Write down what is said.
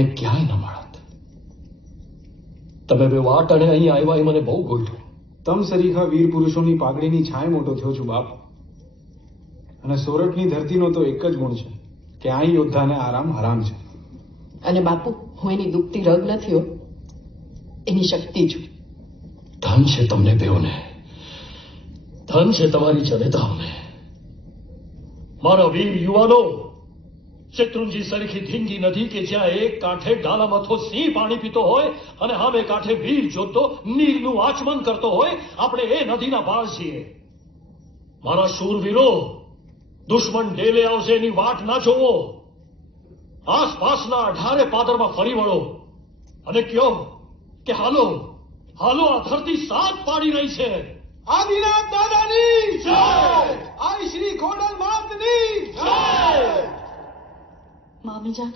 તમને ક્યાંય ન મળત. તમે બે વાટ અને અહીં આવ્યા એ મને બહુ ગોઠ્યું. તમ સરીખા વીર પુરુષોની પાઘડીની છાંય મોટો થયો છું બાપ. અને સોરઠની ધરતીનો તો એક જ ગુણ છે કે આ યોદ્ધાને આરામ હરામ છે. અને બાપુ, હું એની દુખતી રગ નથી હો, એની શક્તિ છું. ધન છે તમને બેઓને, ધન છે તમારી જનેતાઓને. મારા વીર યુવાનો, શેત્રુંજી સરખી ધીંગી નદી કે જ્યાં એક કાંઠે ડાલામથો સિંહ પાણી પીતો હોય અને સામે કાંઠે વીર જોતો નીરનું આચમન કરતો હોય, આપણે એ નદીના પાળ છીએ. મારા શૂરવીરો, દુશ્મન ડેલે આવશે એની વાટ ના જોવો. આસપાસના 18 પાદરમાં ફરી વળો અને કયો કે હાલો હાલો, આ ધરતી સાથ પાડી રહી છે. આદિનાથ દાદાની જય! આઈ શ્રી ખોડલ માતની જય! મામીજાન,